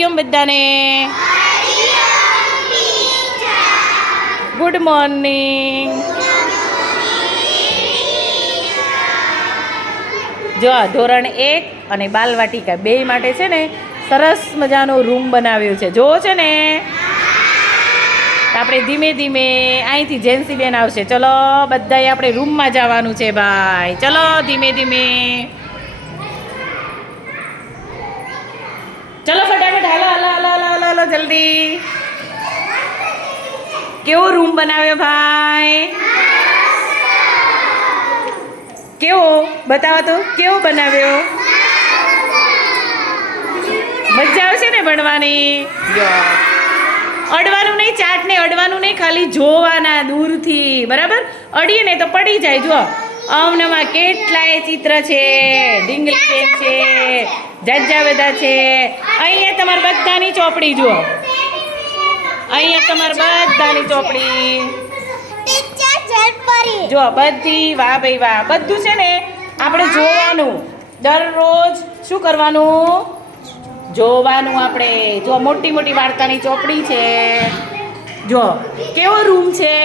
કેમ બધાને? Good morning જો આ ધોરણ એક અને બાલવાટિકા બે માટે છે ને, સરસ મજાનો રૂમ બનાવ્યો છે. જો છે ને. આપણે ધીમે ધીમે અહીંથી જેન્સી બેન આવશે. ચલો બધાએ આપણે રૂમમાં જવાનું છે ભાઈ. ચલો, ધીમે ધીમે. જલ્દી. કેવો રૂમ બનાવ્યો ભાઈ? કેવો? બતાવો તો, કેવો બનાવ્યો? મજા આવશે ને ભણવાની? અડવાનું નહીં, ચાટને અડવાનું નહીં, ખાલી જોવાના દૂરથી. બરાબર? અડીએ ને તો પડી જાય જો અવનવા કેટલાય ચિત્ર છે. ડીંગલી બેન છે. જજ્જા બધા છે. અહીંયા તમારે બધાની ચોપડી જુઓ. અહીંયા તમારે બધાની ચોપડી. જો બધી વાહ ભાઈ વાહ. બધું છે ને આપણે જોવાનું. દરરોજ શું કરવાનું? જોવાનું આપણે. જો મોટી મોટી વાર્તાની ચોપડી છે. જો કેવો રૂમ છે?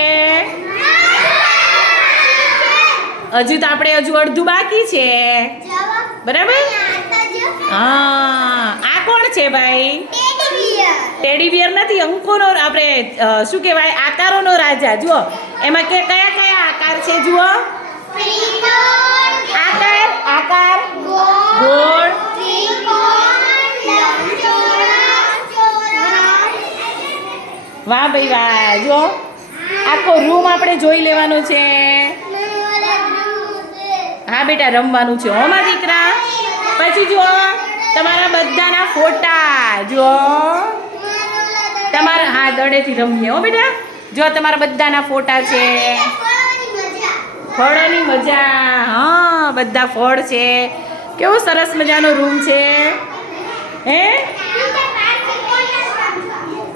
હજુ તો આપણે હજુ અડધું બાકી છે. બરાબર? હા. આ કોણ છે ભાઈ? ટેડી બિયર નથી અંકોનો આપણે શું કહેવાય? આકારોનો રાજા, જુઓ. એમાં કે કયા કયા આકાર છે, જુઓ. આકાર આકાર. ગોળ. વાહ ભાઈ વાહ જો આખો રૂમ આપણે જોઈ લેવાનો છે. હા બેટા રમવાનું છે, હો મારા દીકરા. પછી જુઓ, તમારા બધાના ફોટા, જુઓ. તમારા હા, દડેથી રમીએ, હો બેટા. જો તમારા બધાના ફોટા છે. ફળોની મજા, હા, બધા ફળ છે. કેવો સરસ મજાનો રૂમ છે. હે?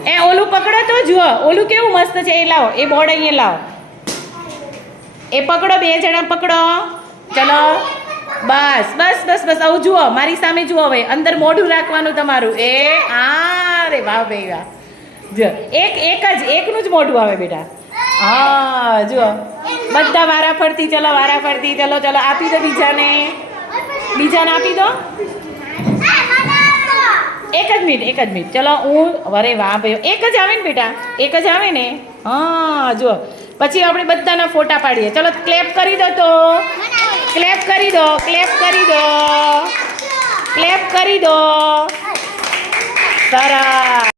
એ ઓલું પકડો તો, જુઓ. ઓલું કેવું મસ્ત છે, એ લાવો. એ બોર્ડ અહીંયા લાવો. એ પકડો, બે જણા પકડો. ચલો. બસ બસ બસ બસ. આવું જુઓ, મારી સામે જુઓ હવે. અંદર મોઢું રાખવાનું તમારું. એ, આ રે, વાહ, ભાઈ, વાહ. જો, એક એક જ, એકનું જ મોઢું આવે, બેટા. હા, જુઓ. બધા વારા ફરતી, ચલો, વારા ફરતી, ચલો ચલો, આપી દો બીજાને. બીજાને આપી દો. એક જ મિનિટ, એક જ મિનિટ. ચલો, હું, અરે, વાહ, ભાઈ એક જ આવે ને, બેટા. એક જ આવે ને? હા, જુઓ. પછી આપણે બધાના ફોટા પાડીએ. ચલો ક્લેપ કરી દો તો. ક્લેપ કરી દો ક્લેપ કરી દો. ક્લેપ કરી દો. સરસ.